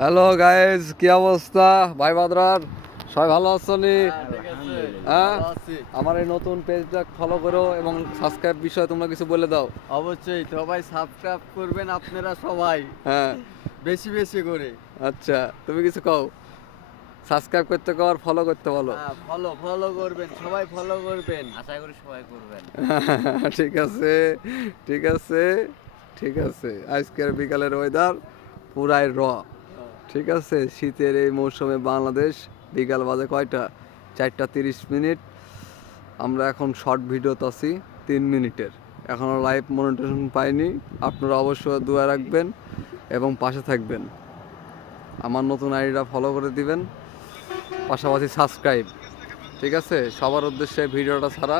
Hello guys, কি অবস্থা ভাই বাদরার? সবাই ভালো আছো নি? হ্যাঁ, আমার এই নতুন পেজটা ফলো করো এবং সাবস্ক্রাইব বিষয়ে তোমরা কিছু বলে দাও। অবশ্যই সবাই সাবস্ক্রাইব করবেন আপনারা সবাই হ্যাঁ, বেশি বেশি করে। আচ্ছা, তুমি কিছু কও। সাবস্ক্রাইব করতে কও আর ফলো করতে বলো। হ্যাঁ, ফলো করবেন, সবাই ফলো করবেন, আশা করি সবাই করবেন। ঠিক আছে, ঠিক আছে, ঠিক আছে। আজকের বিকালের ওয়েদার পুরাই ঠিক আছে। শীতের এই মৌসুমে বাংলাদেশ বিকাল বাজে কয়টা? 4:30। আমরা এখন শর্ট ভিডিওতে আছি 3 মিনিটের, এখনও লাইভ মনিটেশন পাইনি। আপনারা অবশ্যই দোয়া রাখবেন এবং পাশে থাকবেন। আমার নতুন আইডিটা ফলো করে দিবেন, পাশাপাশি সাবস্ক্রাইব। ঠিক আছে, সবার উদ্দেশ্যে ভিডিওটা ছাড়া